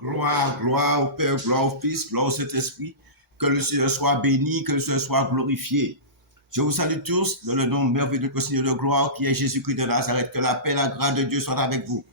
Gloire, gloire au Père, gloire au Fils, gloire au Saint-Esprit. Que le Seigneur soit béni, que le Seigneur soit glorifié. Je vous salue tous dans le nom merveilleux de Seigneur de gloire qui est Jésus-Christ de Nazareth. Que la paix et la grâce de Dieu soient avec vous.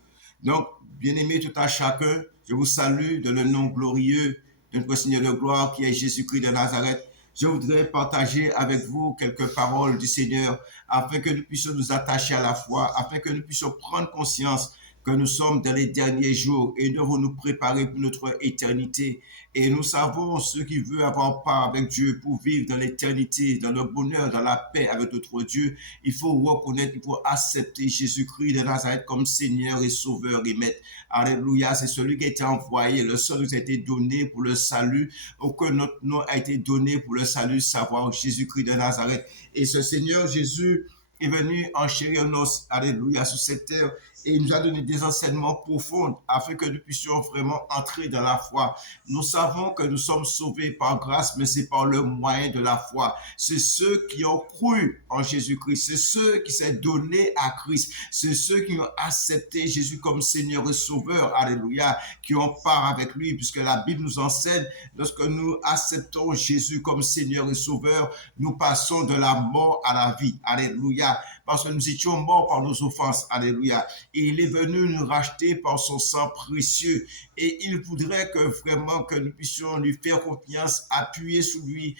Donc, bien-aimés tout à chacun, je vous salue dans le nom glorieux de notre Seigneur de gloire qui est Jésus-Christ de Nazareth. Je voudrais partager avec vous quelques paroles du Seigneur afin que nous puissions nous attacher à la foi, afin que nous puissions prendre conscience que nous sommes dans les derniers jours et nous devons nous préparer pour notre éternité. Et nous savons ceux qui veulent avoir part avec Dieu pour vivre dans l'éternité, dans le bonheur, dans la paix avec notre Dieu. Il faut reconnaître, il faut accepter Jésus-Christ de Nazareth comme Seigneur et Sauveur et Maître. Alléluia, c'est celui qui a été envoyé, le seul qui a été donné pour le salut, aucun autre nom a été donné pour le salut, savoir Jésus-Christ de Nazareth. Et ce Seigneur Jésus est venu enchérir nos, alléluia, sur cette terre et il nous a donné des enseignements profonds afin que nous puissions vraiment entrer dans la foi. Nous savons que nous sommes sauvés par grâce, mais c'est par le moyen de la foi. C'est ceux qui ont cru en Jésus-Christ, c'est ceux qui s'est donné à Christ, c'est ceux qui ont accepté Jésus comme Seigneur et Sauveur, alléluia, qui ont part avec lui, puisque la Bible nous enseigne, lorsque nous acceptons Jésus comme Seigneur et Sauveur, nous passons de la mort à la vie, alléluia, parce que nous étions morts par nos offenses, alléluia. Et il est venu nous racheter par son sang précieux. Et il voudrait que vraiment que nous puissions lui faire confiance, appuyer sur lui,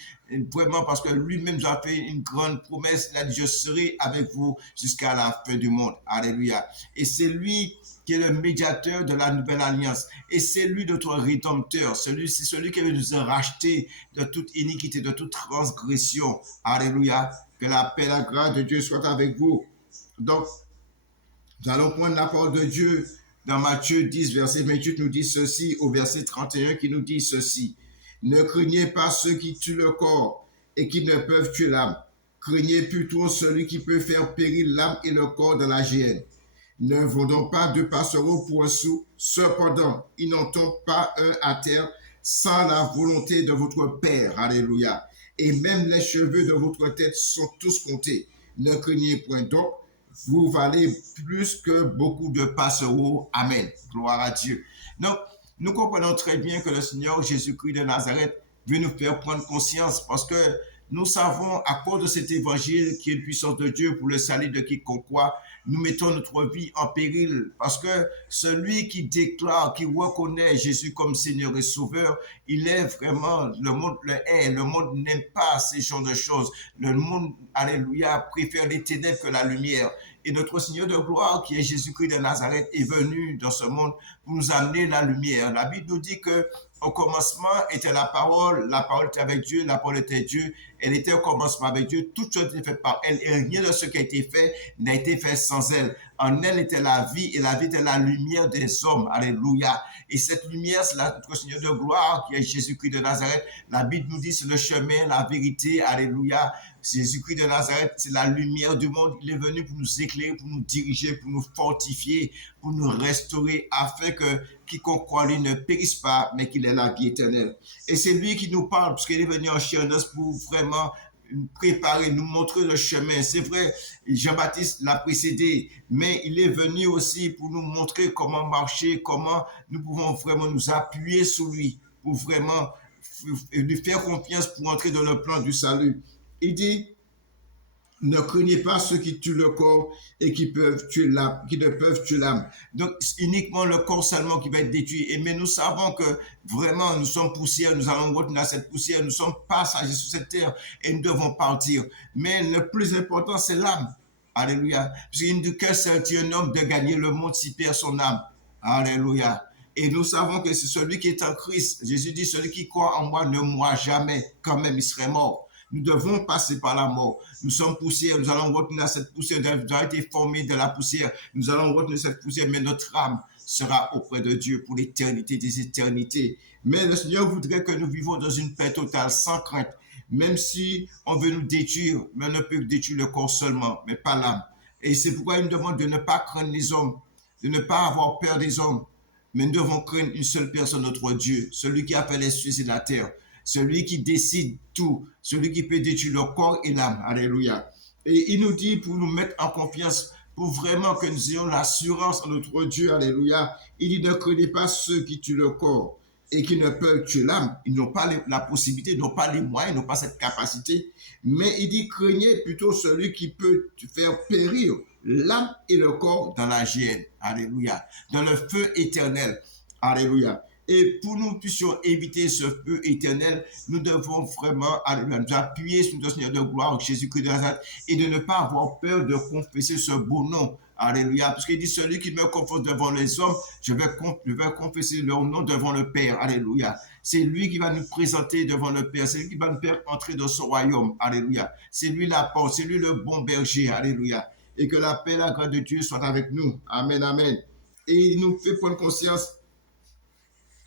vraiment parce que lui-même nous a fait une grande promesse. Il a dit, je serai avec vous jusqu'à la fin du monde. Alléluia. Et c'est lui qui est le médiateur de la nouvelle alliance. Et c'est lui notre rédempteur. C'est celui qui veut nous racheter de toute iniquité, de toute transgression. Alléluia. Que la paix et la grâce de Dieu soient avec vous. Donc, nous allons prendre la parole de Dieu dans Matthieu 10, verset 28, nous dit ceci, au verset 31 qui nous dit ceci. Ne craignez pas ceux qui tuent le corps et qui ne peuvent tuer l'âme. Craignez plutôt celui qui peut faire périr l'âme et le corps dans la géhenne. Ne vendons pas deux passereaux pour un sou. Cependant, il n'en tombe pas un à terre sans la volonté de votre Père. Alléluia. Et même les cheveux de votre tête sont tous comptés. Ne craignez point donc. Vous valez plus que beaucoup de passereaux. Amen. Gloire à Dieu. Donc, nous comprenons très bien que le Seigneur Jésus-Christ de Nazareth veut nous faire prendre conscience parce que nous savons, à cause de cet évangile qui est une puissance de Dieu pour le salut de quiconque croit, nous mettons notre vie en péril parce que celui qui déclare, qui reconnaît Jésus comme Seigneur et Sauveur, il est vraiment, le monde le hait, le monde n'aime pas ces genres de choses. Le monde, alléluia, préfère les ténèbres que la lumière. Et notre Seigneur de gloire, qui est Jésus-Christ de Nazareth, est venu dans ce monde pour nous amener la lumière. La Bible nous dit que au commencement était la parole était avec Dieu, la parole était Dieu, elle était au commencement avec Dieu, toute chose était faite par elle, et rien de ce qui a été fait n'a été fait sans elle. En elle était la vie, et la vie était la lumière des hommes. Alléluia. Et cette lumière, c'est notre Seigneur de gloire, qui est Jésus-Christ de Nazareth. La Bible nous dit, c'est le chemin, la vérité. Alléluia. Jésus-Christ de Nazareth, c'est la lumière du monde. Il est venu pour nous éclairer, pour nous diriger, pour nous fortifier, pour nous restaurer, afin que quiconque croit lui ne périsse pas, mais qu'il ait la vie éternelle. Et c'est lui qui nous parle, parce qu'il est venu en chair pour vraiment préparer, nous montrer le chemin. C'est vrai, Jean-Baptiste l'a précédé, mais il est venu aussi pour nous montrer comment marcher, comment nous pouvons vraiment nous appuyer sur lui, pour vraiment lui faire confiance pour entrer dans le plan du salut. Il dit, ne craignez pas ceux qui tuent le corps et qui peuvent tuer l'âme, qui ne peuvent tuer l'âme. Donc, uniquement le corps seulement qui va être détruit. Mais nous savons que vraiment, nous sommes poussière, nous allons retenir cette poussière, nous sommes passagers sur cette terre et nous devons partir. Mais le plus important, c'est l'âme. Alléluia. Parce qu'il dit que c'est un homme de gagner le monde s'il perd son âme. Alléluia. Et nous savons que c'est celui qui est en Christ. Jésus dit, celui qui croit en moi ne mourra jamais. Quand même, il serait mort. Nous devons passer par la mort. Nous sommes poussière, nous allons retenir cette poussière, nous avons été formés de la poussière, nous allons retenir cette poussière, mais notre âme sera auprès de Dieu pour l'éternité des éternités. Mais le Seigneur voudrait que nous vivons dans une paix totale, sans crainte, même si on veut nous détruire, mais on ne peut détruire le corps seulement, mais pas l'âme. Et c'est pourquoi il nous demande de ne pas craindre les hommes, de ne pas avoir peur des hommes, mais nous devons craindre une seule personne, notre Dieu, celui qui a fait les cieux et la terre. Celui qui décide tout, celui qui peut détruire le corps et l'âme. Alléluia. Et il nous dit pour nous mettre en confiance pour vraiment que nous ayons l'assurance en notre Dieu. Alléluia. Il dit, ne craignez pas ceux qui tuent le corps et qui ne peuvent tuer l'âme. Ils n'ont pas la possibilité, ils n'ont pas les moyens, ils n'ont pas cette capacité. Mais il dit, craignez plutôt celui qui peut faire périr l'âme et le corps dans la géhenne. Alléluia. Dans le feu éternel. Alléluia. Et pour que nous puissions éviter ce feu éternel, nous devons vraiment nous appuyer sur notre Seigneur de gloire, Jésus-Christ de Nazareth, et de ne pas avoir peur de confesser ce beau nom. Alléluia. Parce qu'il dit, celui qui me confesse devant les hommes, je vais confesser leur nom devant le Père. Alléluia. C'est lui qui va nous présenter devant le Père. C'est lui qui va nous faire entrer dans son royaume. Alléluia. C'est lui la porte. C'est lui le bon berger. Alléluia. Et que la paix et la grâce de Dieu soient avec nous. Amen, amen. Et il nous fait prendre conscience.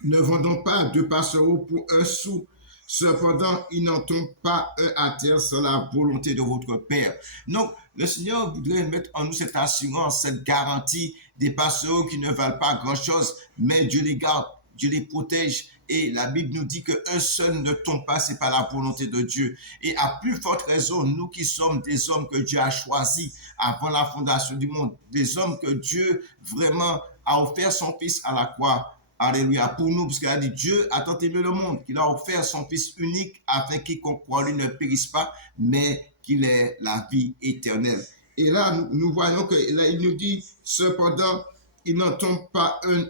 Ne vendons pas 2 passereaux pour 1 sou. Cependant, il n'en tombe pas un à terre sans la volonté de votre Père. Donc, le Seigneur voudrait mettre en nous cette assurance, cette garantie des passereaux qui ne valent pas grand-chose, mais Dieu les garde, Dieu les protège. Et la Bible nous dit qu'un seul ne tombe pas, c'est par la volonté de Dieu. Et à plus forte raison, nous qui sommes des hommes que Dieu a choisis avant la fondation du monde, des hommes que Dieu vraiment a offert son Fils à la croix. Alléluia, pour nous, parce qu'il a dit, Dieu a tant aimé le monde, qu'il a offert son Fils unique afin qu'il croit lui ne périsse pas, mais qu'il ait la vie éternelle. Et là, nous voyons que là, il nous dit, cependant, il n'en tombe pas un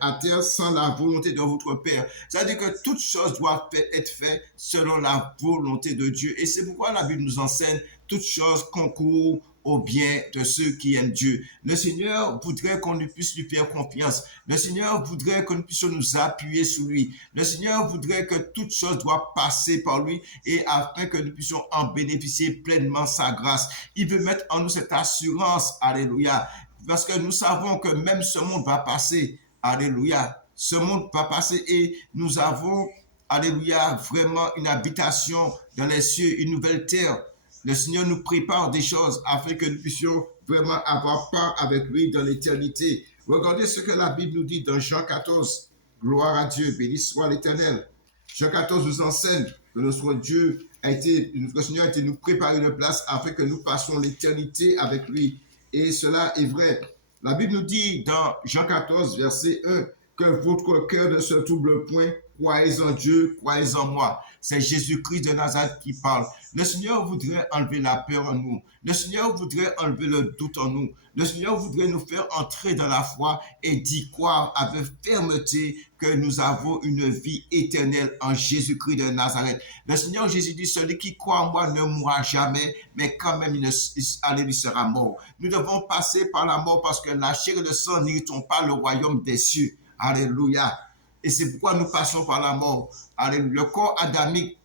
à terre sans la volonté de votre Père. C'est-à-dire que toutes choses doivent être faites selon la volonté de Dieu. Et c'est pourquoi la Bible nous enseigne toutes choses concourent au bien de ceux qui aiment Dieu. Le Seigneur voudrait qu'on puisse lui faire confiance. Le Seigneur voudrait que nous puissions nous appuyer sur lui. Le Seigneur voudrait que toutes choses doivent passer par lui et afin que nous puissions en bénéficier pleinement sa grâce. Il veut mettre en nous cette assurance. Alléluia. Parce que nous savons que même ce monde va passer. Alléluia. Ce monde va passer et nous avons, alléluia, vraiment une habitation dans les cieux, une nouvelle terre. Le Seigneur nous prépare des choses afin que nous puissions vraiment avoir part avec lui dans l'éternité. Regardez ce que la Bible nous dit dans Jean 14. Gloire à Dieu, béni soit l'Éternel. Jean 14 nous enseigne que notre Seigneur a été nous préparer une place afin que nous passions l'éternité avec lui. Et cela est vrai. La Bible nous dit dans Jean 14, verset 1, que votre cœur ne se trouble point, croyez en Dieu, croyez en moi. C'est Jésus-Christ de Nazareth qui parle. Le Seigneur voudrait enlever la peur en nous. Le Seigneur voudrait enlever le doute en nous. Le Seigneur voudrait nous faire entrer dans la foi et d'y croire avec fermeté que nous avons une vie éternelle en Jésus-Christ de Nazareth. Le Seigneur Jésus dit, celui qui croit en moi ne mourra jamais, mais quand même il sera mort. Nous devons passer par la mort parce que la chair et le sang n'irritent pas le royaume des cieux. Alléluia. Et c'est pourquoi nous passons par la mort. Alléluia. Le corps adamique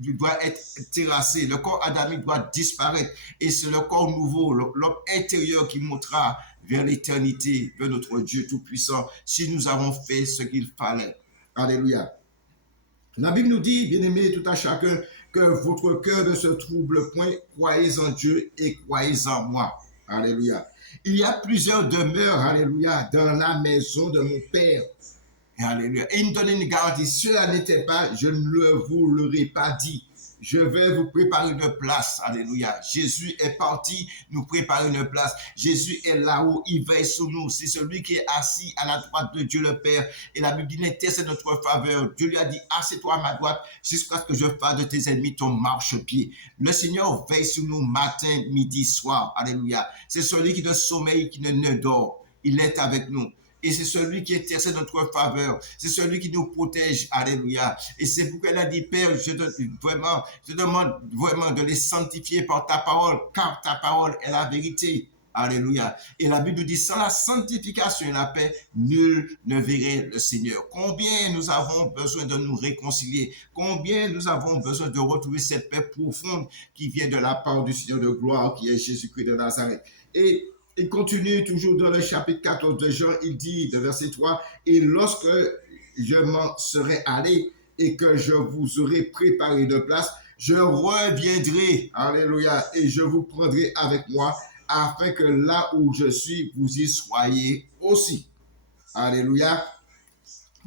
doit être terrassé. Le corps adamique doit disparaître. Et c'est le corps nouveau, l'homme intérieur qui montera vers l'éternité, vers notre Dieu Tout-Puissant, si nous avons fait ce qu'il fallait. Alléluia. La Bible nous dit, bien-aimés, tout à chacun, que votre cœur ne se trouble point, croyez en Dieu et croyez en moi. Alléluia. Il y a plusieurs demeures, alléluia, dans la maison de mon Père. Alléluia. Et il me donne une garantie. Si cela n'était pas, je ne vous l'aurais pas dit. Je vais vous préparer une place. Alléluia. Jésus est parti nous préparer une place. Jésus est là-haut, il veille sur nous. C'est celui qui est assis à la droite de Dieu le Père. Et la Bible dit, il intercède notre faveur. Dieu lui a dit, assieds-toi à ma droite jusqu'à ce que je fasse de tes ennemis ton marchepied. Le Seigneur veille sur nous matin, midi, soir. Alléluia. C'est celui qui ne sommeille, qui ne dort. Il est avec nous. Et c'est celui qui intercède notre faveur. C'est celui qui nous protège. Alléluia. Et c'est pourquoi il a dit, Père, je demande vraiment de les sanctifier par ta parole, car ta parole est la vérité. Alléluia. Et la Bible nous dit, sans la sanctification et la paix, nul ne verrait le Seigneur. Combien nous avons besoin de nous réconcilier. Combien nous avons besoin de retrouver cette paix profonde qui vient de la part du Seigneur de gloire, qui est Jésus-Christ de Nazareth. Et il continue toujours dans le chapitre 14 de Jean, il dit, de verset 3, « Et lorsque je m'en serai allé et que je vous aurai préparé une place, je reviendrai, alléluia, et je vous prendrai avec moi, afin que là où je suis, vous y soyez aussi. » Alléluia,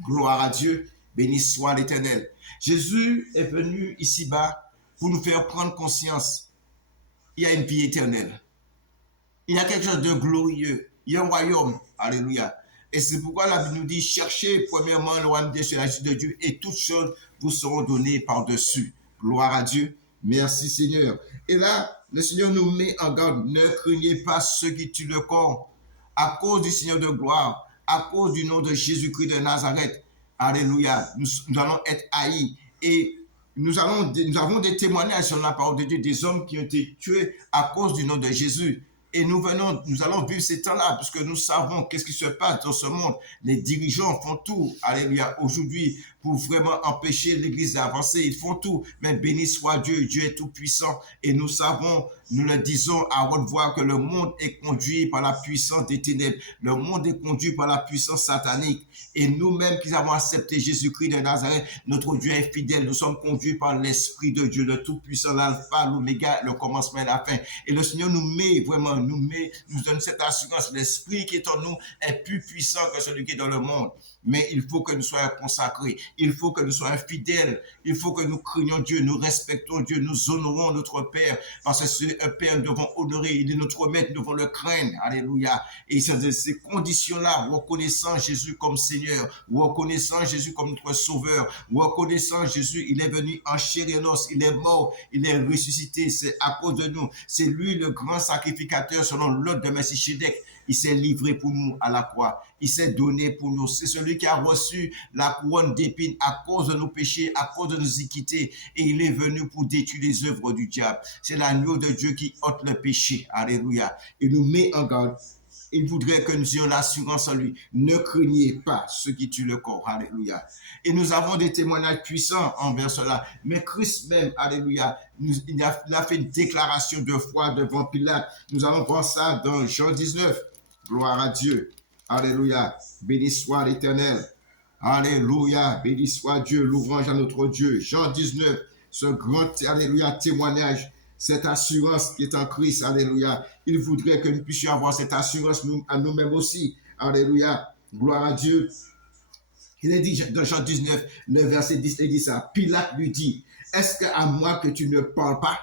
gloire à Dieu, béni soit l'Éternel. Jésus est venu ici-bas pour nous faire prendre conscience. Il y a une vie éternelle. Il y a quelque chose de glorieux. Il y a un royaume. Alléluia. Et c'est pourquoi la Bible nous dit, cherchez premièrement le royaume de Dieu, la justice de Dieu, et toutes choses vous seront données par-dessus. Gloire à Dieu. Merci Seigneur. Et là, le Seigneur nous met en garde. Ne craignez pas ceux qui tuent le corps. À cause du Seigneur de gloire, à cause du nom de Jésus-Christ de Nazareth. Alléluia. Nous allons être haïs. Et nous avons des témoignages sur la parole de Dieu, des hommes qui ont été tués à cause du nom de Jésus. Et nous allons vivre ces temps-là, parce que nous savons qu'est-ce qui se passe dans ce monde. Les dirigeants font tout, alléluia, aujourd'hui, pour vraiment empêcher l'Église d'avancer. Ils font tout, mais béni soit Dieu, Dieu est tout puissant. Et nous savons, nous le disons à haute voix, que le monde est conduit par la puissance des ténèbres. Le monde est conduit par la puissance satanique. Et nous-mêmes qui avons accepté Jésus-Christ de Nazareth, notre Dieu est fidèle. Nous sommes conduits par l'Esprit de Dieu, le Tout-Puissant, l'Alpha, l'Oméga, le commencement et la fin. Et le Seigneur nous met vraiment, nous donne cette assurance. L'Esprit qui est en nous est plus puissant que celui qui est dans le monde. Mais il faut que nous soyons consacrés, il faut que nous soyons fidèles, il faut que nous craignons Dieu, nous respectons Dieu, nous honorons notre Père, parce que c'est un Père, nous devons honorer, il est notre Maître, nous devons le craindre, alléluia. Et ces conditions-là, reconnaissant Jésus comme Seigneur, reconnaissant Jésus comme notre Sauveur, reconnaissant Jésus, il est venu en chair et en os, il est mort, il est ressuscité, c'est à cause de nous, c'est lui le grand sacrificateur selon l'ordre de Melchisédek. Il s'est livré pour nous à la croix. Il s'est donné pour nous. C'est celui qui a reçu la couronne d'épines à cause de nos péchés, à cause de nos iniquités. Et il est venu pour détruire les œuvres du diable. C'est l'agneau de Dieu qui ôte le péché. Alléluia. Il nous met en garde. Il voudrait que nous ayons l'assurance en lui. Ne craignez pas ceux qui tuent le corps. Alléluia. Et nous avons des témoignages puissants envers cela. Mais Christ même, alléluia, il a fait une déclaration de foi devant Pilate. Nous allons voir ça dans Jean 19. Gloire à Dieu. Alléluia. Béni soit l'Éternel. Alléluia. Béni soit Dieu. Louange à notre Dieu. Jean 19. Ce grand, alléluia, témoignage. Cette assurance qui est en Christ. Alléluia. Il voudrait que nous puissions avoir cette assurance à nous-mêmes aussi. Alléluia. Gloire à Dieu. Il est dit dans Jean 19, le verset 10, il dit ça. Pilate lui dit, est-ce qu'à moi que tu ne parles pas?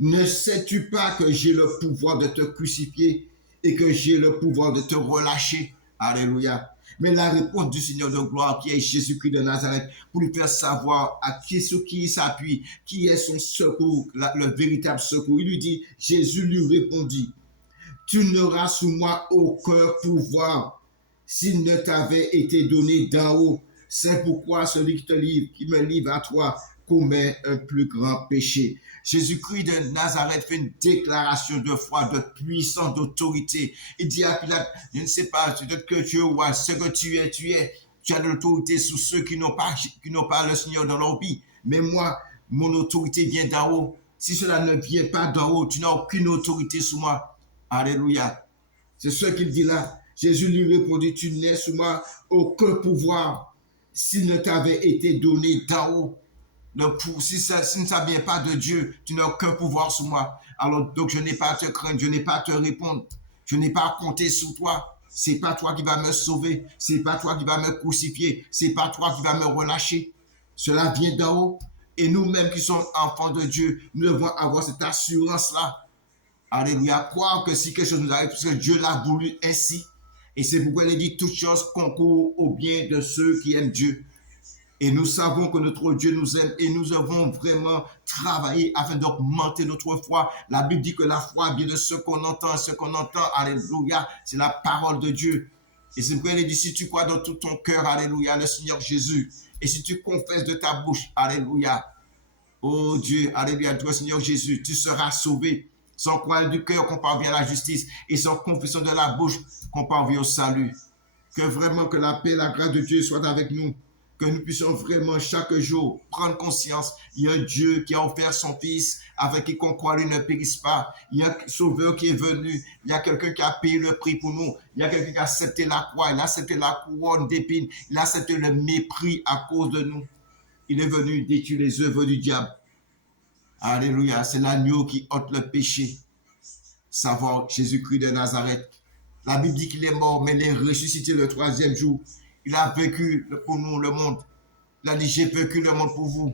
Ne sais-tu pas que j'ai le pouvoir de te crucifier et que j'ai le pouvoir de te relâcher? Alléluia. Mais la réponse du Seigneur de gloire, qui est Jésus-Christ de Nazareth, pour lui faire savoir à qui il s'appuie, qui est son secours, le véritable secours. Il lui dit, Jésus lui répondit, tu n'auras sous moi aucun pouvoir s'il ne t'avait été donné d'en haut. C'est pourquoi celui qui me livre à toi, commet un plus grand péché. Jésus-Christ de Nazareth fait une déclaration de foi, de puissance, d'autorité. Il dit à Pilate, je ne sais pas, peut-être que tu es roi, ce que tu es. Tu as de l'autorité sur ceux qui n'ont pas le Seigneur dans leur vie. Mais moi, mon autorité vient d'en haut. Si cela ne vient pas d'en haut, tu n'as aucune autorité sur moi. Alléluia. C'est ce qu'il dit là. Jésus lui répondit, tu n'es sous moi aucun pouvoir s'il ne t'avait été donné d'en haut. Si ça ne vient pas de Dieu, tu n'as aucun pouvoir sur moi. Alors, donc, je n'ai pas à te craindre, je n'ai pas à te répondre, je n'ai pas à compter sur toi. C'est pas toi qui vas me sauver, c'est pas toi qui vas me crucifier, c'est pas toi qui vas me relâcher. Cela vient d'en haut. Et nous-mêmes qui sommes enfants de Dieu, nous devons avoir cette assurance-là. Alléluia. Croire que si quelque chose nous arrive, parce que Dieu l'a voulu ainsi. Et c'est pourquoi il dit toutes choses concourent au bien de ceux qui aiment Dieu. Et nous savons que notre Dieu nous aime et nous devons vraiment travailler afin d'augmenter notre foi. La Bible dit que la foi vient de ce qu'on entend. Ce qu'on entend, alléluia, c'est la parole de Dieu. Et c'est pourquoi il dit, si tu crois dans tout ton cœur, alléluia, le Seigneur Jésus, et si tu confesses de ta bouche, alléluia, oh Dieu, alléluia, toi Seigneur Jésus, tu seras sauvé. Sans croire du cœur qu'on parvient à la justice et sans confession de la bouche qu'on parvient au salut. Que vraiment que la paix et la grâce de Dieu soient avec nous. Que nous puissions vraiment chaque jour prendre conscience. Il y a un Dieu qui a offert son Fils avec qui qu'on croit lui ne périsse pas. Il y a un Sauveur qui est venu. Il y a quelqu'un qui a payé le prix pour nous. Il y a quelqu'un qui a accepté la croix. Il a accepté la couronne d'épines. Il a accepté le mépris à cause de nous. Il est venu détruire les œuvres du diable. Alléluia, c'est l'agneau qui ôte le péché. Savoir Jésus-Christ de Nazareth. La Bible dit qu'il est mort, mais il est ressuscité le troisième jour. Il a vécu pour nous le monde. Il a dit, j'ai vécu le monde pour vous.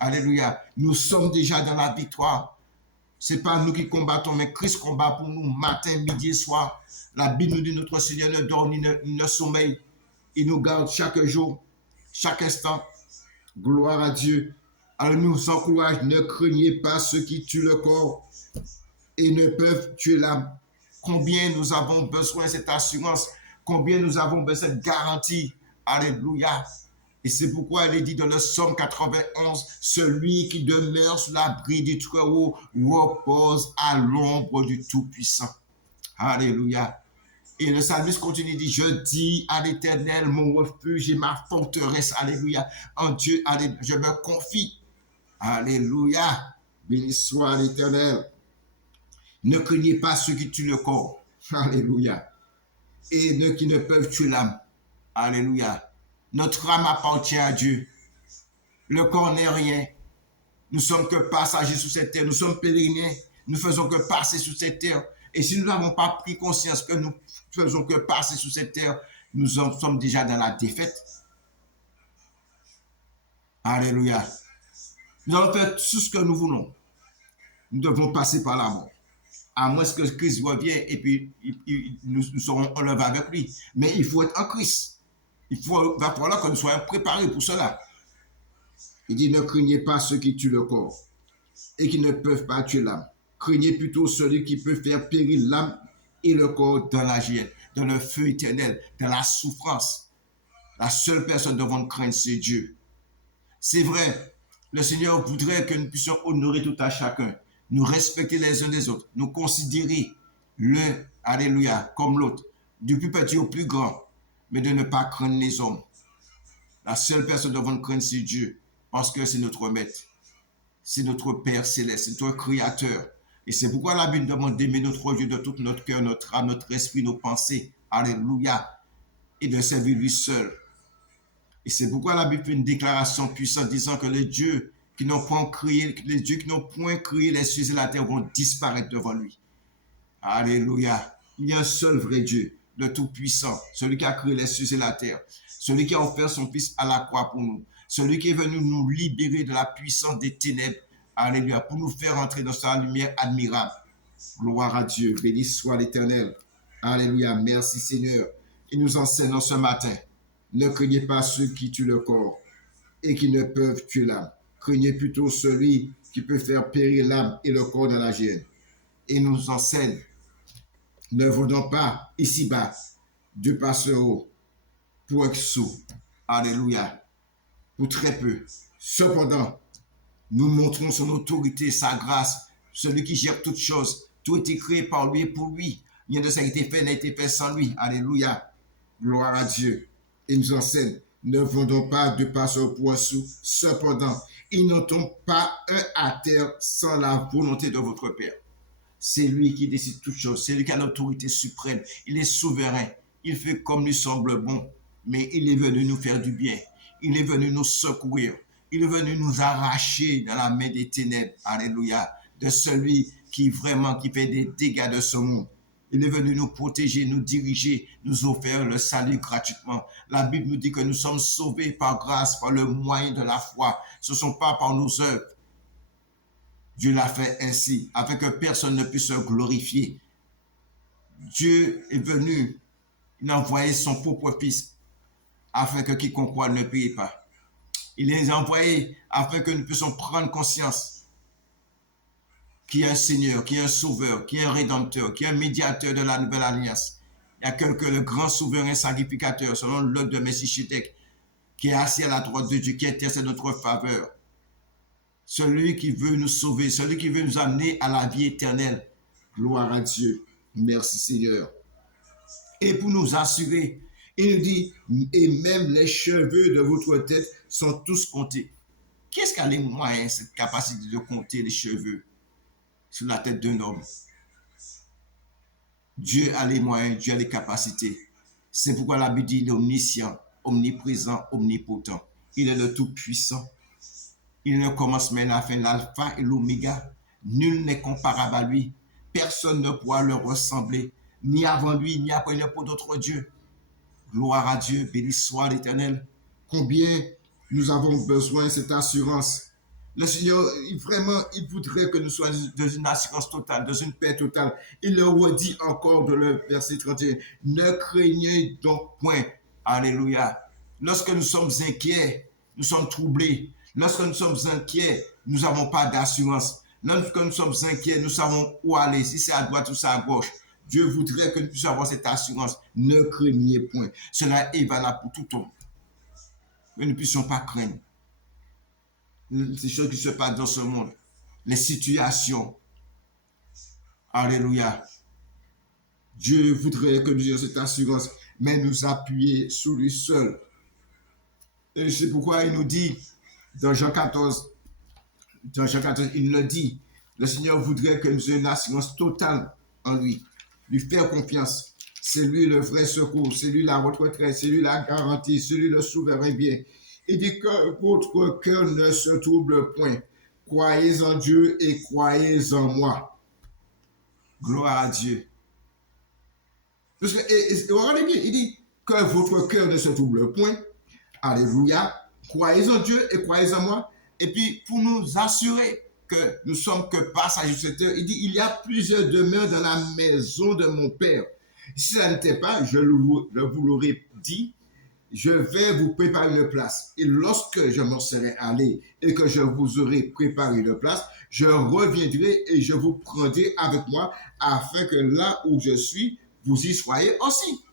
Alléluia. Nous sommes déjà dans la victoire. Ce n'est pas nous qui combattons, mais Christ combat pour nous matin, midi et soir. La Bible nous dit notre Seigneur ne dort ni ne sommeille. Il nous garde chaque jour, chaque instant. Gloire à Dieu. Alors nous encourage, ne craignez pas ceux qui tuent le corps et ne peuvent tuer l'âme. Combien nous avons besoin de cette assurance, combien nous avons besoin de cette garantie. Alléluia. Et c'est pourquoi il est dit dans le psaume 91, celui qui demeure sous l'abri du Très-Haut repose à l'ombre du Tout-Puissant. Alléluia. Et le psalmiste continue, dit, je dis à l'Éternel, mon refuge et ma forteresse. Alléluia. En Dieu, alléluia, je me confie. Alléluia. Béni soit l'Éternel. Ne craignez pas ceux qui tuent le corps. Alléluia. Et qui ne peuvent tuer l'âme. Alléluia. Notre âme appartient à Dieu. Le corps n'est rien. Nous sommes que passagers sur cette terre. Nous sommes pèlerins. Nous faisons que passer sur cette terre. Et si nous n'avons pas pris conscience que nous faisons que passer sur cette terre, nous sommes déjà dans la défaite. Alléluia. Nous allons faire tout ce que nous voulons. Nous devons passer par la mort. À moins que Christ revienne et puis nous serons enlevés avec lui. Mais il faut être en Christ. Il va falloir que nous soyons préparés pour cela. Il dit, ne craignez pas ceux qui tuent le corps et qui ne peuvent pas tuer l'âme. Craignez plutôt celui qui peut faire périr l'âme et le corps dans la géhenne, dans le feu éternel, dans la souffrance. La seule personne devant craindre, c'est Dieu. C'est vrai, le Seigneur voudrait que nous puissions honorer tout à chacun, nous respecter les uns des autres, nous considérer l'un, alléluia, comme l'autre, du plus petit au plus grand, mais de ne pas craindre les hommes. La seule personne devant craindre, c'est Dieu, parce que c'est notre maître, c'est notre Père céleste, c'est notre Créateur. Et c'est pourquoi la Bible demande d'aimer notre Dieu de tout notre cœur, notre âme, notre esprit, nos pensées. Alléluia. Et de servir lui seul. Et c'est pourquoi la Bible fait une déclaration puissante disant que les dieux qui n'ont point créé, les cieux et la terre vont disparaître devant lui. Alléluia. Il y a un seul vrai Dieu, le Tout-Puissant, celui qui a créé les cieux et la terre, celui qui a offert son Fils à la croix pour nous, celui qui est venu nous libérer de la puissance des ténèbres. Alléluia, pour nous faire entrer dans sa lumière admirable. Gloire à Dieu, béni soit l'Éternel. Alléluia, merci Seigneur. Il nous enseigne ce matin, ne craignez pas ceux qui tuent le corps et qui ne peuvent tuer l'âme. Craignez plutôt celui qui peut faire périr l'âme et le corps dans la géhenne. Et nous enseigne, ne vendons pas ici-bas de passereaux pour un sou. Alléluia, pour très peu. Cependant, nous montrons son autorité, sa grâce, celui qui gère toutes choses. Tout a été créé par lui et pour lui. Rien de ça n'a été fait sans lui. Alléluia. Gloire à Dieu. Il nous enseigne, ne vendons pas de passereaux pour un sou. Cependant, il n'en tombe pas un à terre sans la volonté de votre Père. C'est lui qui décide toutes choses. C'est lui qui a l'autorité suprême. Il est souverain. Il fait comme lui semble bon. Mais il est venu nous faire du bien. Il est venu nous secourir. Il est venu nous arracher dans la main des ténèbres. Alléluia. De celui qui fait des dégâts de ce monde. Il est venu nous protéger, nous diriger, nous offrir le salut gratuitement. La Bible nous dit que nous sommes sauvés par grâce, par le moyen de la foi. Ce ne sont pas par nos œuvres. Dieu l'a fait ainsi, afin que personne ne puisse se glorifier. Dieu est venu, il a envoyé son propre Fils, afin que quiconque croit ne paye pas. Il les a envoyés afin que nous puissions prendre conscience qu'il y a un Seigneur, qu'il y a un Sauveur, qu'il y a un Rédempteur, qu'il y a un médiateur de la nouvelle alliance. Il y a quelqu'un, le grand souverain sacrificateur, selon l'ordre de Melchisédek, qui est assis à la droite de Dieu, qui intercède notre faveur. Celui qui veut nous sauver, celui qui veut nous amener à la vie éternelle. Gloire à Dieu. Merci Seigneur. Et pour nous assurer, il nous dit, et même les cheveux de votre tête sont tous comptés. Qu'est-ce qui a les moyens, cette capacité de compter les cheveux sur la tête d'un homme? Dieu a les moyens, Dieu a les capacités. C'est pourquoi la Bible dit, il est omniscient, omniprésent, omnipotent. Il est le Tout-Puissant. Il est le commencement et la fin, l'alpha et l'oméga. Nul n'est comparable à lui. Personne ne pourra le ressembler, ni avant lui, ni après n'importe d'autre Dieu. Gloire à Dieu, béni soit l'Éternel. Combien nous avons besoin de cette assurance Le Seigneur, vraiment, il voudrait que nous soyons dans une assurance totale, dans une paix totale. Il le redit encore dans le verset 31. Ne craignez donc point. Alléluia. Lorsque nous sommes inquiets, nous sommes troublés. Lorsque nous sommes inquiets, nous n'avons pas d'assurance. Lorsque nous sommes inquiets, nous savons où aller, si c'est à droite ou c'est à gauche. Dieu voudrait que nous puissions avoir cette assurance. Ne craignez point. Cela est valable pour tout homme. Que nous ne puissions pas craindre ces choses qui se passent dans ce monde, les situations. Alléluia. Dieu voudrait que nous ayons cette assurance, mais nous appuyer sur lui seul. Et c'est pourquoi il nous dit, dans Jean 14, il le dit, le Seigneur voudrait que nous ayons une assurance totale en lui, lui faire confiance. C'est lui le vrai secours, c'est lui la retraite, c'est lui la garantie, c'est lui le souverain bien. Il dit que votre cœur ne se trouble point. Croyez en Dieu et croyez en moi. Gloire à Dieu. Parce que, regardez bien, il dit que votre cœur ne se trouble point. Alléluia. Croyez en Dieu et croyez en moi. Et puis, pour nous assurer que nous sommes que passagers de cette heure, il dit, il y a plusieurs demeures dans la maison de mon Père. Si ça n'était pas, je vous l'aurais dit, je vais vous préparer une place. Et lorsque je m'en serai allé et que je vous aurai préparé une place, je reviendrai et je vous prendrai avec moi afin que là où je suis, vous y soyez aussi.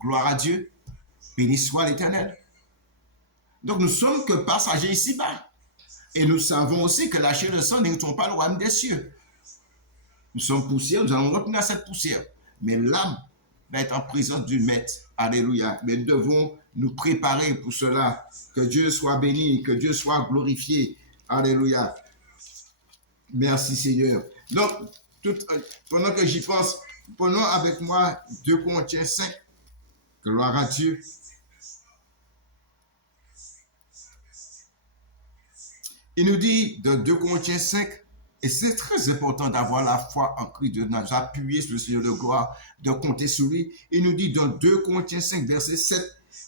Gloire à Dieu. Béni soit l'Éternel. Donc nous sommes que passagers ici-bas. Et nous savons aussi que la chair de sang n'héritons pas le royaume des cieux. Nous sommes poussière, nous allons retenir cette poussière. Mais l'âme va être en présence du Maître. Alléluia. Mais nous devons nous préparer pour cela. Que Dieu soit béni, que Dieu soit glorifié. Alléluia. Merci Seigneur. Donc, pendant que j'y pense, prenons avec moi 2 Corinthiens 5. Gloire à Dieu. Il nous dit dans 2 Corinthiens 5, et c'est très important d'avoir la foi en Christ, de nous appuyer sur le Seigneur de gloire, de compter sur lui. Il nous dit dans 2 Corinthiens 5, verset 7,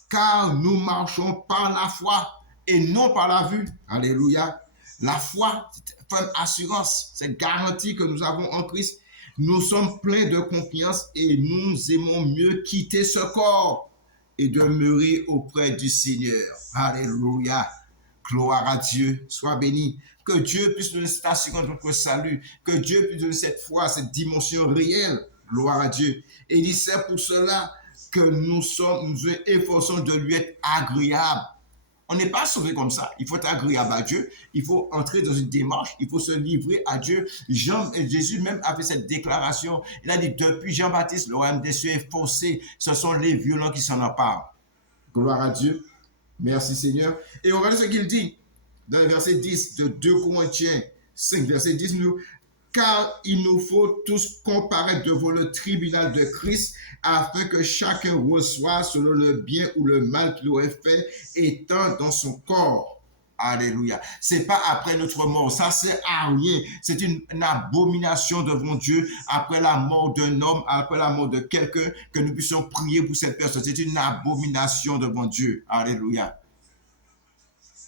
car nous marchons par la foi et non par la vue. Alléluia. La foi, c'est une assurance, c'est garantie que nous avons en Christ. Nous sommes pleins de confiance et nous aimons mieux quitter ce corps et demeurer auprès du Seigneur. Alléluia. Gloire à Dieu, sois béni. Que Dieu puisse nous donner cette assurance de notre salut. Que Dieu puisse nous donner cette foi, cette dimension réelle. Gloire à Dieu. Et il dit, c'est pour cela que nous efforçons de lui être agréable. On n'est pas sauvé comme ça. Il faut être agréable à Dieu. Il faut entrer dans une démarche. Il faut se livrer à Dieu. Jésus même a fait cette déclaration. Il a dit, depuis Jean-Baptiste, le royaume des cieux est forcé. Ce sont les violents qui s'en emparent. Gloire à Dieu. Merci Seigneur. Et regardez ce qu'il dit dans le verset 10 de 2 Corinthiens 5, verset 10, car il nous faut tous comparaître devant le tribunal de Christ afin que chacun reçoive selon le bien ou le mal qu'il aurait fait étant dans son corps. Alléluia. C'est pas après notre mort. Ça sert à rien. C'est une abomination devant Dieu après la mort d'un homme, après la mort de quelqu'un, que nous puissions prier pour cette personne. C'est une abomination devant Dieu. Alléluia.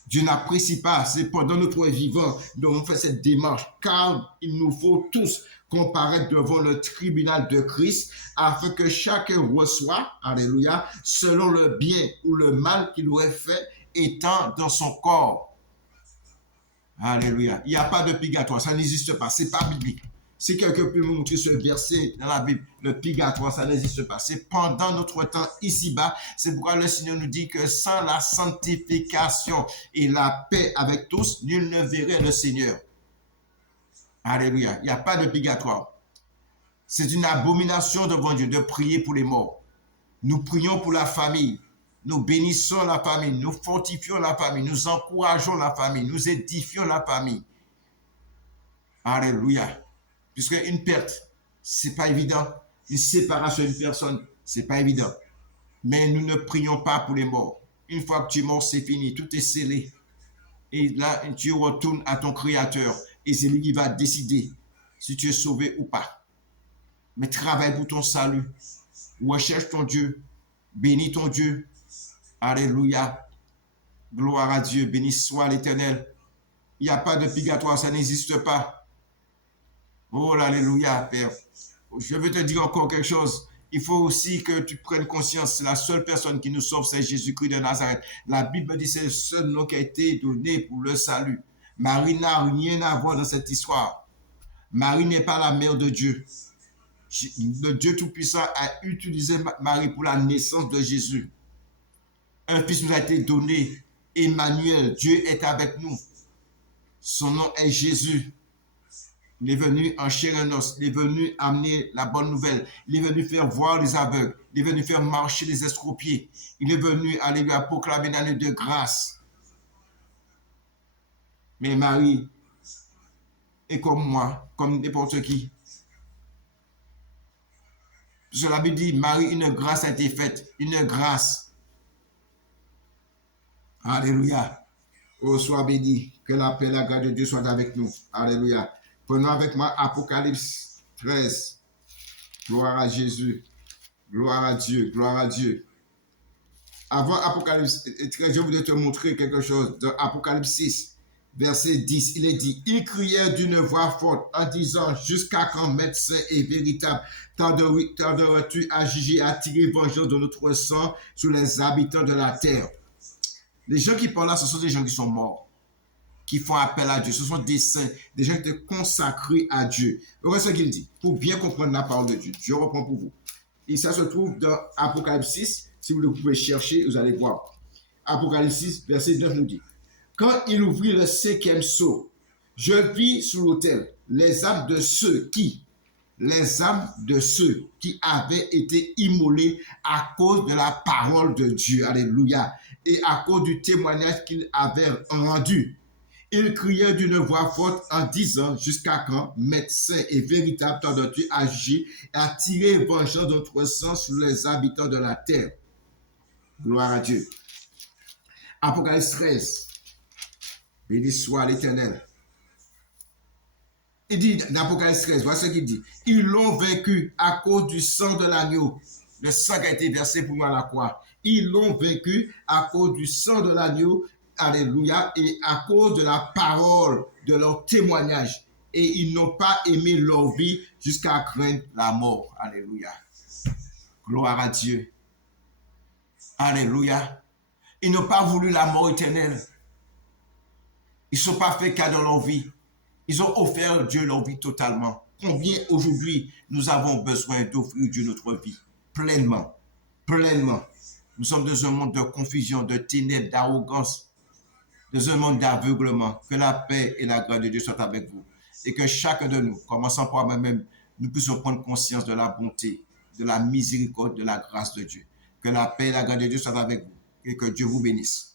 Dieu n'apprécie pas. C'est pendant notre vivant dont on fait cette démarche. Car il nous faut tous comparaître devant le tribunal de Christ afin que chacun reçoive, alléluia, selon le bien ou le mal qu'il aurait fait étant dans son corps. Alléluia. Il n'y a pas de purgatoire, ça n'existe pas, c'est pas biblique. Si quelqu'un peut me montrer ce verset dans la Bible, le purgatoire, ça n'existe pas. C'est pendant notre temps ici-bas. C'est pourquoi le Seigneur nous dit que sans la sanctification et la paix avec tous, nul ne verrait le Seigneur. Alléluia. Il n'y a pas de purgatoire. C'est une abomination devant Dieu de prier pour les morts. Nous prions pour la famille. Nous bénissons la famille, nous fortifions la famille, nous encourageons la famille, nous édifions la famille. Alléluia. Puisque une perte, c'est pas évident. Une séparation d'une personne, c'est pas évident. Mais nous ne prions pas pour les morts. Une fois que tu es mort, c'est fini, tout est scellé. Et là, tu retournes à ton Créateur. Et c'est lui qui va décider si tu es sauvé ou pas. Mais travaille pour ton salut. Recherche ton Dieu. Bénis ton Dieu. Alléluia. Gloire à Dieu. Béni soit l'Éternel. Il n'y a pas de purgatoire, ça n'existe pas. Oh, alléluia, Père. Je veux te dire encore quelque chose. Il faut aussi que tu prennes conscience, c'est la seule personne qui nous sauve, c'est Jésus-Christ de Nazareth. La Bible dit que c'est le seul nom qui a été donné pour le salut. Marie n'a rien à voir dans cette histoire. Marie n'est pas la mère de Dieu. Le Dieu Tout-Puissant a utilisé Marie pour la naissance de Jésus. Un fils nous a été donné, Emmanuel, Dieu est avec nous. Son nom est Jésus. Il est venu en chair et en os. Il est venu amener la bonne nouvelle. Il est venu faire voir les aveugles. Il est venu faire marcher les estropiés. Il est venu, alléluia, proclamer l'année de grâce. Mais Marie est comme moi, comme n'importe qui. Parce que la Bible dit, Marie, une grâce a été faite. Une grâce. Alléluia. Oh, sois béni. Que la paix et la grâce de Dieu soient avec nous. Alléluia. Prenons avec moi Apocalypse 13. Gloire à Jésus. Gloire à Dieu. Gloire à Dieu. Avant Apocalypse 13, je voudrais te montrer quelque chose. Dans Apocalypse 6, verset 10, il est dit, ils crièrent d'une voix forte en disant, jusqu'à quand, Maître saint et véritable, tarderas-tu à juger et à tirer vengeance de notre sang sur les habitants de la terre? Les gens qui parlent là, ce sont des gens qui sont morts, qui font appel à Dieu. Ce sont des saints, des gens qui étaient consacrés à Dieu. Regardez ce qu'il dit, pour bien comprendre la parole de Dieu. Je reprends pour vous. Et ça se trouve dans Apocalypse 6. Si vous le pouvez chercher, vous allez voir. Apocalypse 6, verset 9 nous dit, quand il ouvrit le 5e sceau, je vis sous l'autel les âmes de ceux qui avaient été immolés à cause de la parole de Dieu. Alléluia. Et à cause du témoignage qu'ils avaient rendu. Ils criaient d'une voix forte en disant, jusqu'à quand, Maître saint et véritable, tarderas-tu à juger et à tirer vengeance de notre sang sur les habitants de la terre? Gloire à Dieu. Apocalypse 13. Béni soit l'Éternel. Il dit dans Apocalypse 13, voilà ce qu'il dit. Ils l'ont vaincu à cause du sang de l'agneau. Le sang qui a été versé pour nous à la croix. Ils l'ont vaincu à cause du sang de l'agneau. Alléluia. Et à cause de la parole, de leur témoignage. Et ils n'ont pas aimé leur vie jusqu'à craindre la mort. Alléluia. Gloire à Dieu. Alléluia. Ils n'ont pas voulu la mort éternelle. Ils ne sont pas fait cas dans leur vie. Ils ont offert Dieu leur vie totalement. Combien aujourd'hui nous avons besoin d'offrir Dieu notre vie pleinement, pleinement. Nous sommes dans un monde de confusion, de ténèbres, d'arrogance, dans un monde d'aveuglement. Que la paix et la grâce de Dieu soient avec vous. Et que chacun de nous, commençant par moi-même, nous puissions prendre conscience de la bonté, de la miséricorde, de la grâce de Dieu. Que la paix et la grâce de Dieu soient avec vous. Et que Dieu vous bénisse.